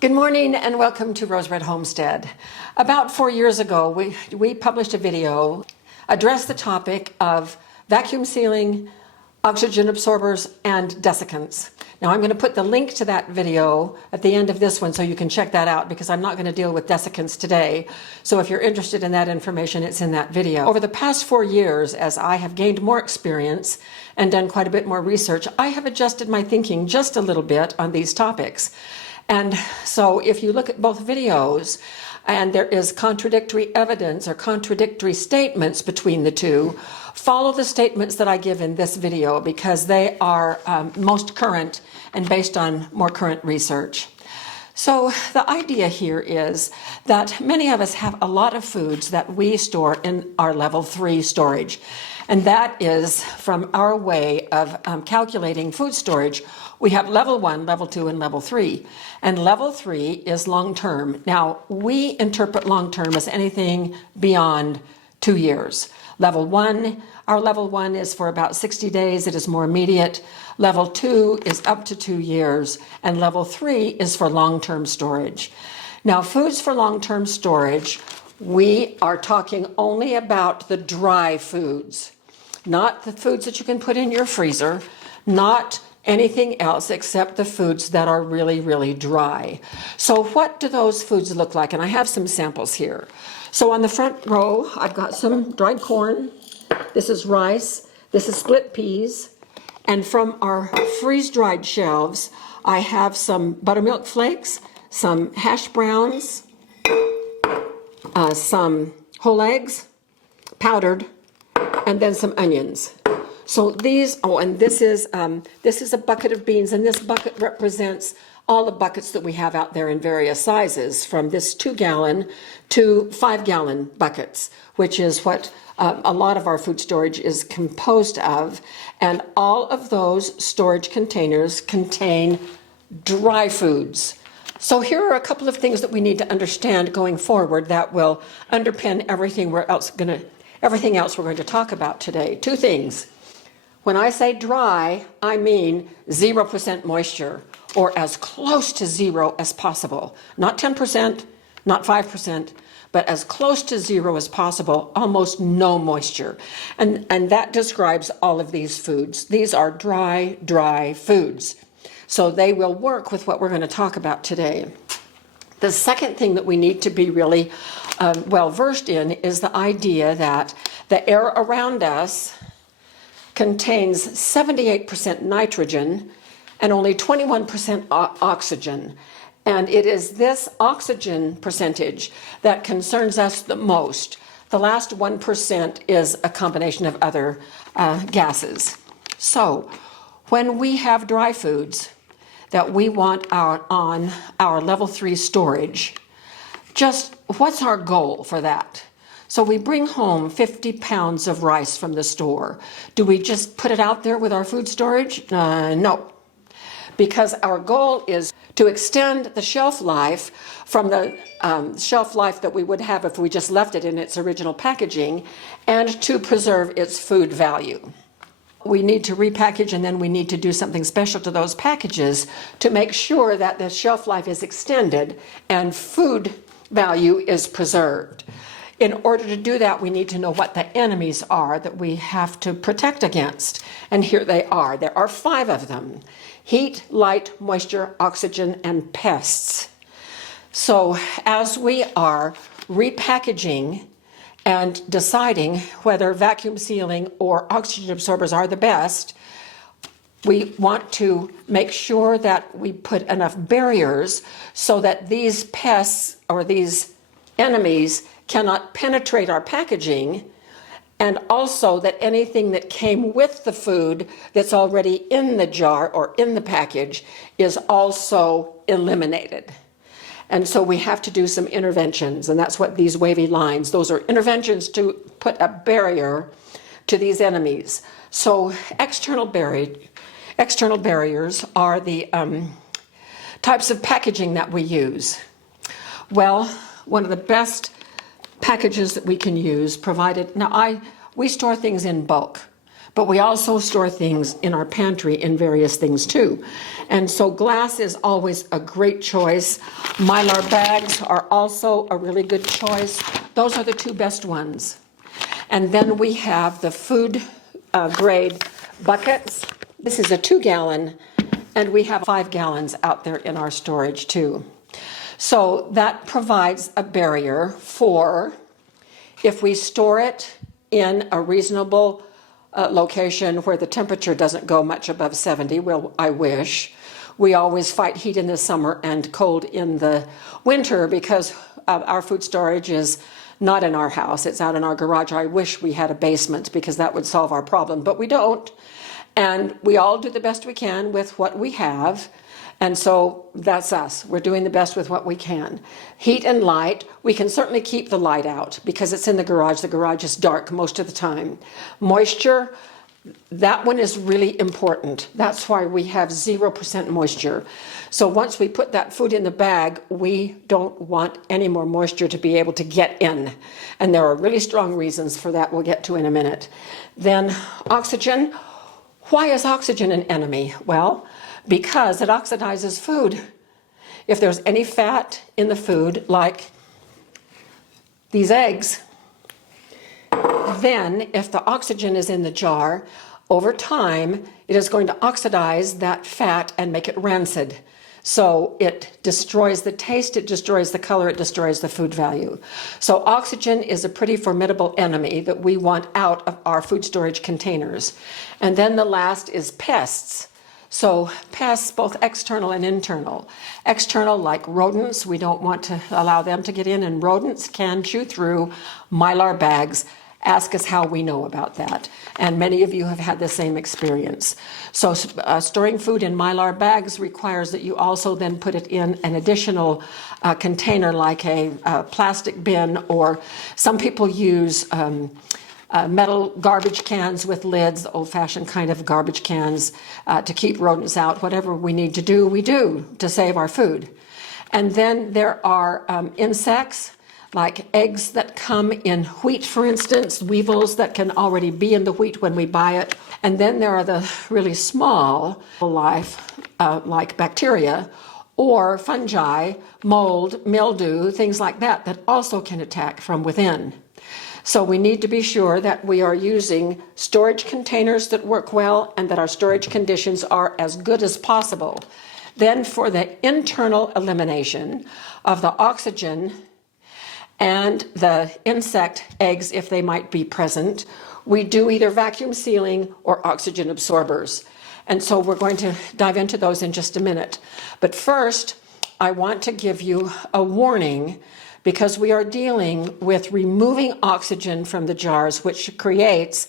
Good morning and welcome to Rose Red Homestead. About 4 years ago, we published a video addressed the topic of vacuum sealing, oxygen absorbers, and desiccants. Now I'm going to put the link to that video at the end of this one so you can check that out, because I'm not going to deal with desiccants today. So if you're interested in that information, it's in that video. Over the past 4 years, as I have gained more experience and done quite a bit more research, I have adjusted my thinking just a little bit on these topics. And so if you look at both videos and there is contradictory evidence or contradictory statements between the two, follow the statements that I give in this video, because they are most current and based on more current research. So the idea here is that many of us have a lot of foods that we store in our level 3 storage. And that is from our way of calculating food storage. We have level 1, level 2, and level 3. And level 3 is long-term. Now, we interpret long-term as anything beyond 2 years. Level 1, our level 1 is for about 60 days. It is more immediate. Level 2 is up to 2 years. And level 3 is for long-term storage. Now, foods for long-term storage, we are talking only about the dry foods, not the foods that you can put in your freezer, not anything else except the foods that are really, really dry. So what do those foods look like? And I have some samples here. So on the front row, I've got some dried corn. This is rice. This is split peas. And from our freeze-dried shelves, I have some buttermilk flakes, some hash browns, some whole eggs, powdered, and then some onions. So these, and this is a bucket of beans, and this bucket represents all the buckets that we have out there in various sizes, from this 2-gallon to 5-gallon buckets, which is what a lot of our food storage is composed of. And all of those storage containers contain dry foods. So here are a couple of things that we need to understand going forward that will underpin everything else we're going to talk about today. 2 things. When I say dry, I mean 0% moisture, or as close to zero as possible. Not 10%, not 5%, but as close to zero as possible, almost no moisture. And that describes all of these foods. These are dry foods. So they will work with what we're going to talk about today. The second thing that we need to be really well versed in is the idea that the air around us contains 78% nitrogen and only 21% oxygen. And it is this oxygen percentage that concerns us the most. The last 1% is a combination of other gases. So when we have dry foods that we want on our level 3 storage, just what's our goal for that? So we bring home 50 pounds of rice from the store. Do we just put it out there with our food storage? No. Because our goal is to extend the shelf life from the shelf life that we would have if we just left it in its original packaging, and to preserve its food value. We need to repackage, and then we need to do something special to those packages to make sure that the shelf life is extended and food value is preserved. In order to do that, we need to know what the enemies are that we have to protect against. And here they are. There are 5 of them: heat, light, moisture, oxygen, and pests. So as we are repackaging and deciding whether vacuum sealing or oxygen absorbers are the best, we want to make sure that we put enough barriers so that these pests or these enemies cannot penetrate our packaging, and also that anything that came with the food that's already in the jar or in the package is also eliminated. And so we have to do some interventions, and that's what these wavy lines, those are interventions to put a barrier to these enemies. So external barriers are the types of packaging that we use. Well, one of the best packages that we can use, provided, we store things in bulk, But we also store things in our pantry in various things too. And so glass is always a great choice. Mylar bags are also a really good choice. Those are the two best ones. And then we have the food grade buckets. This is a 2-gallon, and we have 5 gallons out there in our storage too. So that provides a barrier for, if we store it in a reasonable location where the temperature doesn't go much above 70, well, I wish. We always fight heat in the summer and cold in the winter because our food storage is not in our house. It's out in our garage. I wish we had a basement because that would solve our problem, but we don't. And we all do the best we can with what we have. And so that's us. We're doing the best with what we can. Heat and light, we can certainly keep the light out because it's in the garage. The garage is dark most of the time. Moisture, that one is really important. That's why we have 0% moisture. So once we put that food in the bag, we don't want any more moisture to be able to get in. And there are really strong reasons for that we'll get to in a minute. Then oxygen. Why is oxygen an enemy? Well, because it oxidizes food. If there's any fat in the food, like these eggs, then if the oxygen is in the jar, over time, it is going to oxidize that fat and make it rancid. So it destroys the taste, it destroys the color, it destroys the food value. So oxygen is a pretty formidable enemy that we want out of our food storage containers. And then the last is pests. So pests, both external and internal. External, like rodents, we don't want to allow them to get in, and rodents can chew through Mylar bags. Ask us how we know about that. And many of you have had the same experience. So storing food in Mylar bags requires that you also then put it in an additional container like a plastic bin, or some people use metal garbage cans with lids, the old-fashioned kind of garbage cans, to keep rodents out. Whatever we need to do, we do to save our food. And then there are insects, like eggs that come in wheat, for instance, weevils that can already be in the wheat when we buy it. And then there are the really small life, like bacteria or fungi, mold, mildew, things like that, that also can attack from within. So we need to be sure that we are using storage containers that work well and that our storage conditions are as good as possible. Then for the internal elimination of the oxygen and the insect eggs, if they might be present, we do either vacuum sealing or oxygen absorbers. And so we're going to dive into those in just a minute. But first, I want to give you a warning, because we are dealing with removing oxygen from the jars, which creates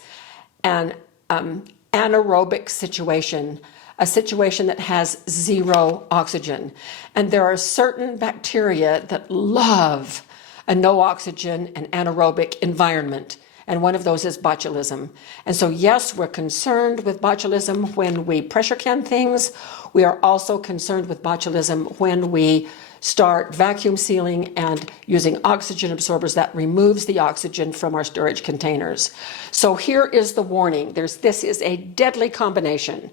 an anaerobic situation, a situation that has 0 oxygen. And there are certain bacteria that love a no oxygen and anaerobic environment. And one of those is botulism. And so, yes, we're concerned with botulism when we pressure can things. We are also concerned with botulism when we start vacuum sealing and using oxygen absorbers that removes the oxygen from our storage containers. So here is the warning. This is a deadly combination.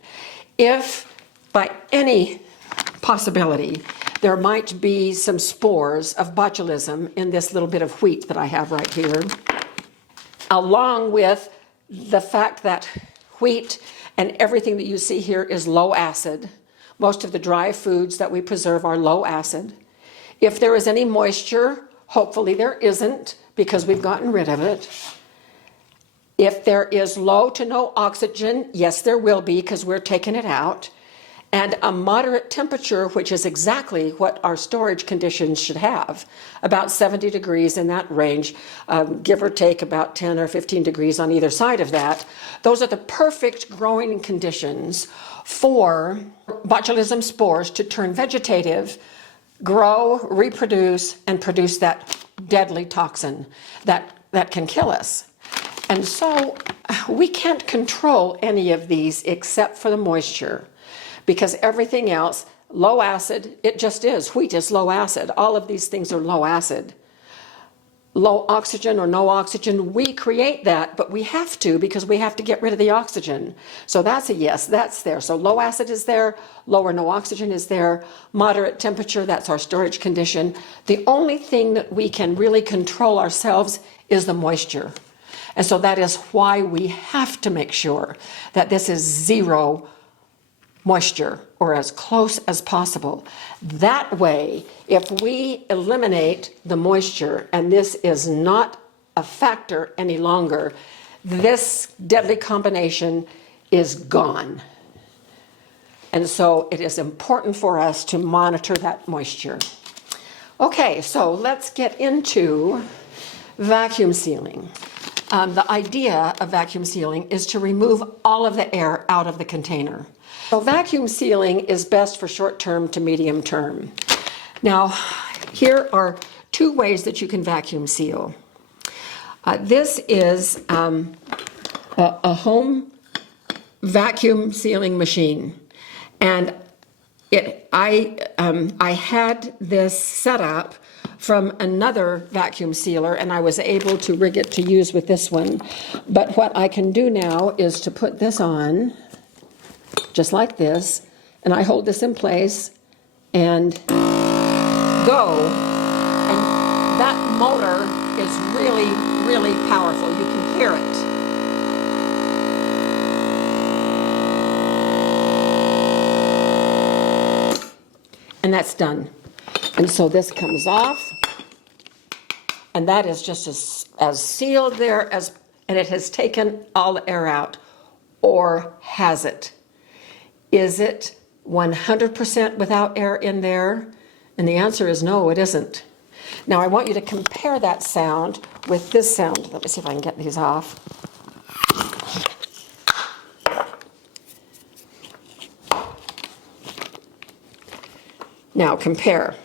If by any possibility there might be some spores of botulism in this little bit of wheat that I have right here, along with the fact that wheat and everything that you see here is low acid. Most of the dry foods that we preserve are low acid. If there is any moisture, hopefully there isn't, because we've gotten rid of it. If there is low to no oxygen, yes, there will be, because we're taking it out. And a moderate temperature, which is exactly what our storage conditions should have, about 70 degrees in that range, give or take about 10 or 15 degrees on either side of that. Those are the perfect growing conditions for botulism spores to turn vegetative, grow, reproduce, and produce that deadly toxin that can kill us. And so we can't control any of these except for the moisture, because everything else, low acid, it just is. Wheat is low acid. All of these things are low acid. low oxygen or no oxygen, we create that, but we have to because we have to get rid of the oxygen. So that's a yes, that's there. So low acid is there, low or no oxygen is there, moderate temperature, that's our storage condition. The only thing that we can really control ourselves is the moisture. And so that is why we have to make sure that this is zero moisture or as close as possible. That way, if we eliminate the moisture and this is not a factor any longer, this deadly combination is gone. And so it is important for us to monitor that moisture. Okay, so let's get into vacuum sealing. The idea of vacuum sealing is to remove all of the air out of the container. So vacuum sealing is best for short-term to medium-term. Now, here are two ways that you can vacuum seal. This is a home vacuum sealing machine, and I had this set up from another vacuum sealer, and I was able to rig it to use with this one. But what I can do now is to put this on, just like this, and I hold this in place and go, and that motor is really, really powerful. You can hear it. And that's done. And so this comes off, and that is just as sealed there as, and it has taken all the air out. Or has it? Is it 100% without air in there? And the answer is no, it isn't. Now I want you to compare that sound with this sound. Let me see if I can get these off. Now compare.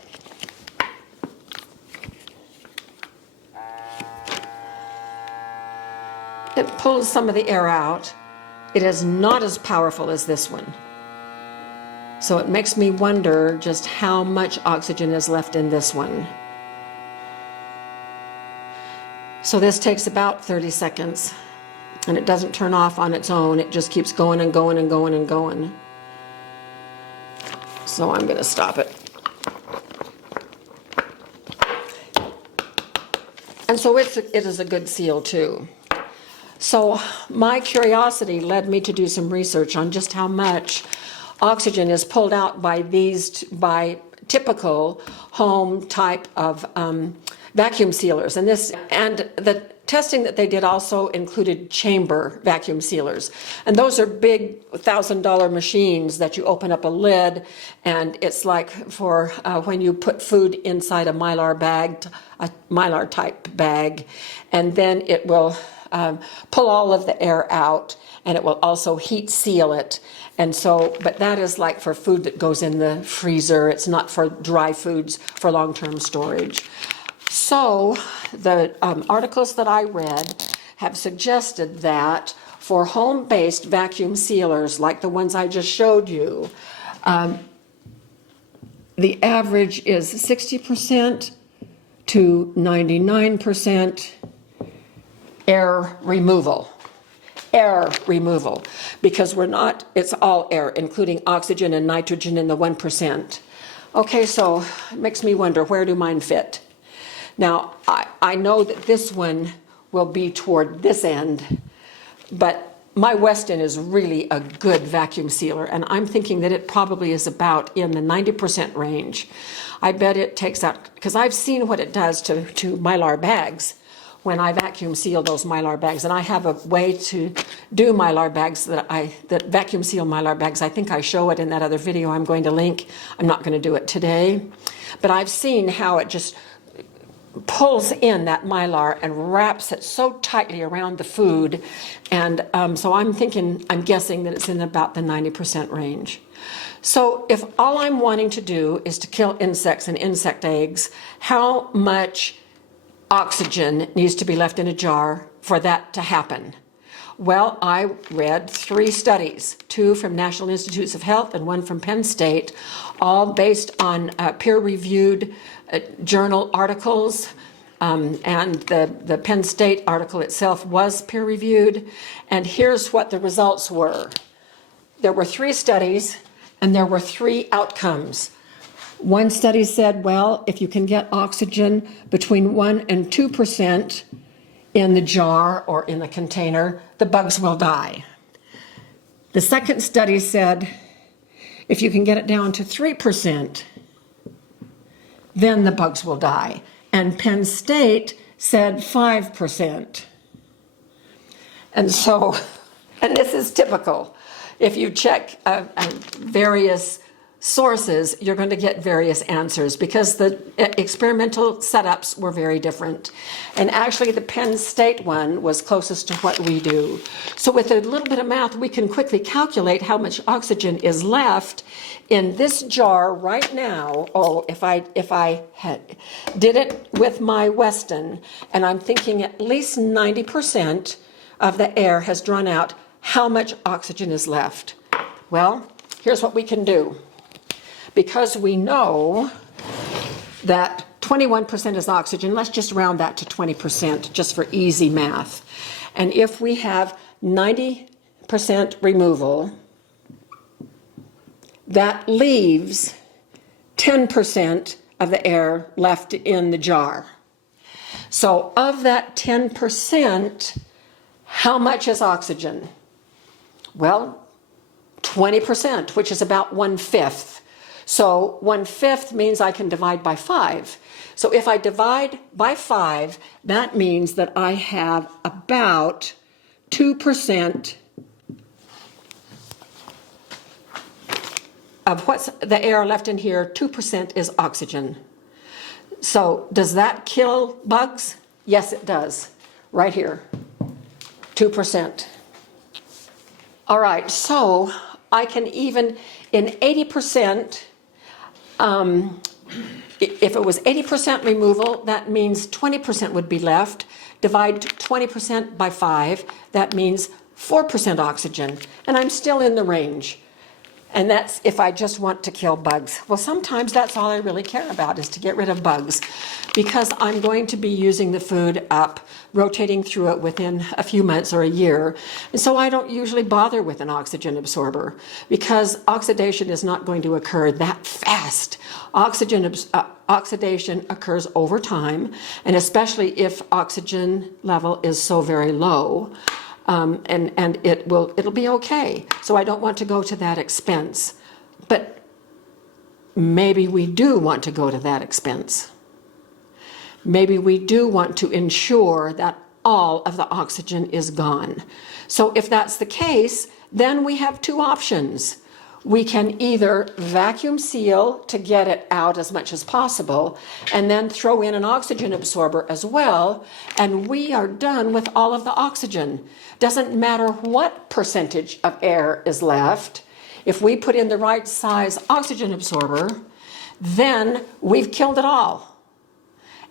It pulls some of the air out. It is not as powerful as this one. So it makes me wonder just how much oxygen is left in this one. So this takes about 30 seconds, and it doesn't turn off on its own. It just keeps going and going and going and going. So I'm going to stop it. And so it is a good seal too. So my curiosity led me to do some research on just how much oxygen is pulled out by typical home type of vacuum sealers. And the testing that they did also included chamber vacuum sealers. And those are big $1,000 machines that you open up a lid, and it's like for when you put food inside a Mylar bag, a Mylar type bag, and then it will pull all of the air out, and it will also heat seal it. And so, but that is like for food that goes in the freezer. It's not for dry foods for long-term storage. So the articles that I read have suggested that for home-based vacuum sealers like the ones I just showed you, the average is 60% to 99% air removal, because it's all air, including oxygen and nitrogen in the 1%. Okay, so it makes me wonder, where do mine fit? Now, I know that this one will be toward this end, but my Weston is really a good vacuum sealer, and I'm thinking that it probably is about in the 90% range. I bet it takes out, because I've seen what it does to Mylar bags when I vacuum seal those Mylar bags, and I have a way to do Mylar bags that vacuum seal Mylar bags. I think I show it in that other video I'm going to link. I'm not going to do it today, but I've seen how it just pulls in that Mylar and wraps it so tightly around the food, and so I'm guessing that it's in about the 90% range. So if all I'm wanting to do is to kill insects and insect eggs, how much oxygen needs to be left in a jar for that to happen? Well, I read 3 studies, 2 from National Institutes of Health and 1 from Penn State, all based on peer-reviewed journal articles And the Penn State article itself was peer-reviewed. And here's what the results were. There were 3 studies, and there were 3 outcomes. One study said, well, if you can get oxygen between 1 and 2% in the jar or in the container, the bugs will die. The second study said, if you can get it down to 3%, then the bugs will die. And Penn State said 5%. And so, and this is typical. If you check various sources, you're going to get various answers because the experimental setups were very different. And actually the Penn State one was closest to what we do. So with a little bit of math, we can quickly calculate how much oxygen is left in this jar right now. Oh, if I did it with my Weston, and I'm thinking at least 90% of the air has drawn out, how much oxygen is left? Well, here's what we can do. Because we know that 21% is oxygen, let's just round that to 20% just for easy math. And if we have 90% removal, that leaves 10% of the air left in the jar. So of that 10%, how much is oxygen? Well, 20%, which is about 1/5. So 1/5 means I can divide by 5. So if I divide by 5, that means that I have about 2% of what's the air left in here. 2% is oxygen. So does that kill bugs? Yes, it does. Right here, 2%. All right, so I can even, in 80%, if it was 80% removal, that means 20% would be left. Divide 20% by 5, that means 4% oxygen. And I'm still in the range. And that's if I just want to kill bugs. Well, sometimes that's all I really care about is to get rid of bugs because I'm going to be using the food up, rotating through it within a few months or a year. And so I don't usually bother with an oxygen absorber because oxidation is not going to occur that fast. Oxidation occurs over time, and especially if oxygen level is so very low. And it'll be okay. So I don't want to go to that expense. But maybe we do want to go to that expense. Maybe we do want to ensure that all of the oxygen is gone. So if that's the case, then we have 2 options. We can either vacuum seal to get it out as much as possible and then throw in an oxygen absorber as well, and we are done with all of the oxygen. Doesn't matter what percentage of air is left. If we put in the right size oxygen absorber, then we've killed it all.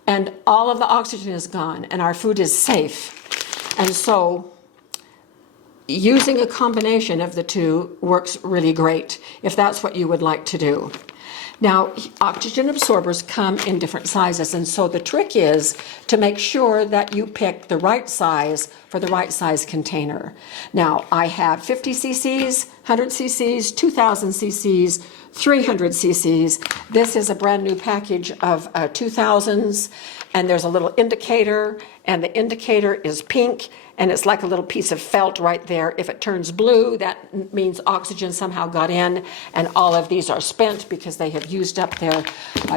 And all of the oxygen is gone and our food is safe. And so using a combination of the 2 works really great if that's what you would like to do. Now, oxygen absorbers come in different sizes, and so the trick is to make sure that you pick the right size for the right size container. Now, I have 50 cc's, 100 cc's, 2,000 cc's, 300 cc's. This is a brand new package of 2000s, and there's a little indicator, and the indicator is pink, and it's like a little piece of felt right there. If it turns blue, that means oxygen somehow got in, and all of these are spent because they have used up their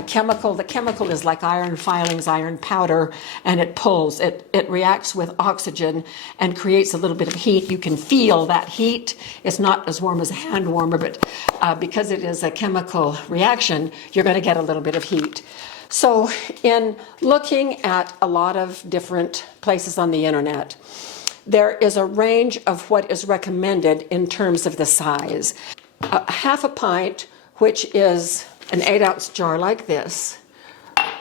chemical. The chemical is like iron filings, iron powder, and it pulls. It reacts with oxygen and creates a little bit of heat. You can feel that heat. It's not as warm as a hand warmer, but because it is a chemical reaction, you're going to get a little bit of heat. So in looking at a lot of different places on the internet, there is a range of what is recommended in terms of the size. Half a pint, which is an 8-ounce jar like this,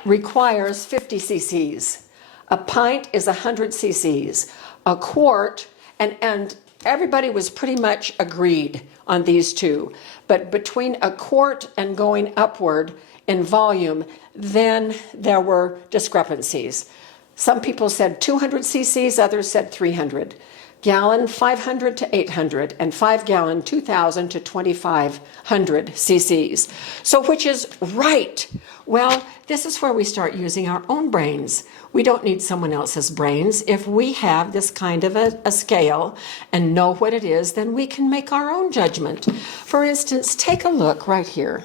requires 50 cc's. A pint is 100 cc's. A quart, and everybody was pretty much agreed on these two. But between a quart and going upward in volume, then there were discrepancies. Some people said 200 cc's, others said 300. Gallon, 500 to 800, and 5 gallon, 2,000 to 2,500 cc's. So which is right? Well, this is where we start using our own brains. We don't need someone else's brains. If we have this kind of a scale and know what it is, then we can make our own judgment. For instance, take a look right here.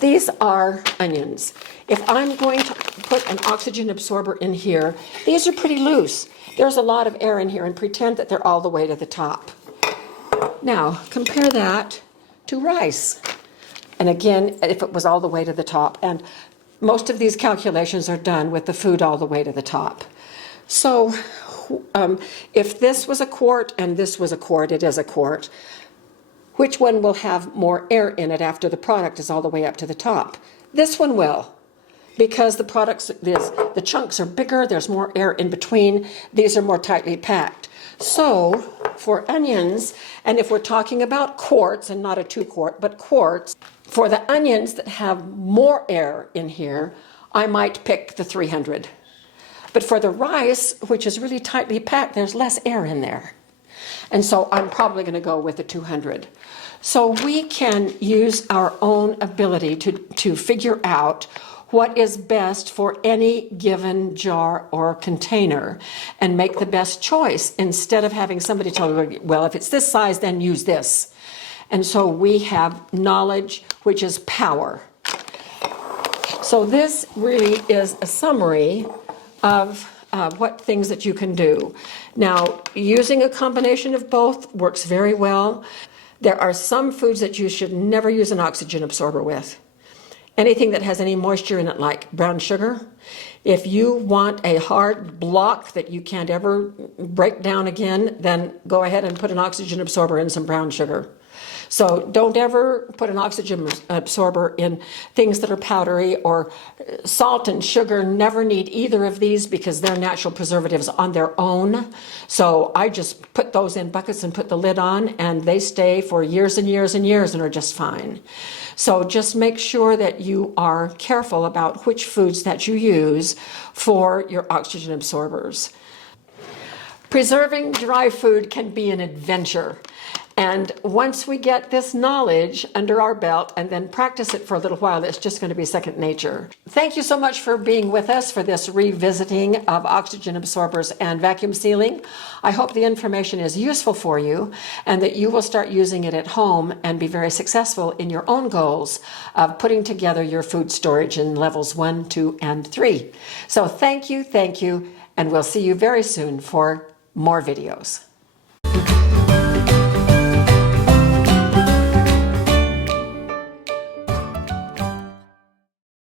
These are onions. If I'm going to put an oxygen absorber in here, these are pretty loose. There's a lot of air in here, and pretend that they're all the way to the top. Now, compare that to rice. And again, if it was all the way to the top. And most of these calculations are done with the food all the way to the top. So if this was a quart and this was a quart, it is a quart. Which one will have more air in it after the product is all the way up to the top? This one will. Because the chunks are bigger, there's more air in between, these are more tightly packed. So for onions, and if we're talking about quarts and not a 2-quart, but quarts, for the onions that have more air in here, I might pick the 300. But for the rice, which is really tightly packed, there's less air in there. And so I'm probably going to go with the 200. So we can use our own ability to figure out what is best for any given jar or container and make the best choice instead of having somebody tell you, well, if it's this size, then use this. And so we have knowledge, which is power. So this really is a summary of what things that you can do. Now, using a combination of both works very well. There are some foods that you should never use an oxygen absorber with. Anything that has any moisture in it, like brown sugar. If you want a hard block that you can't ever break down again, then go ahead and put an oxygen absorber in some brown sugar. So don't ever put an oxygen absorber in things that are powdery, or salt and sugar never need either of these because they're natural preservatives on their own. So I just put those in buckets and put the lid on, and they stay for years and years and years and are just fine. So just make sure that you are careful about which foods that you use for your oxygen absorbers. Preserving dry food can be an adventure. And once we get this knowledge under our belt and then practice it for a little while, it's just going to be second nature. Thank you so much for being with us for this revisiting of oxygen absorbers and vacuum sealing. I hope the information is useful for you and that you will start using it at home and be very successful in your own goals of putting together your food storage in levels 1, 2, and 3. So thank you, and we'll see you very soon for more videos.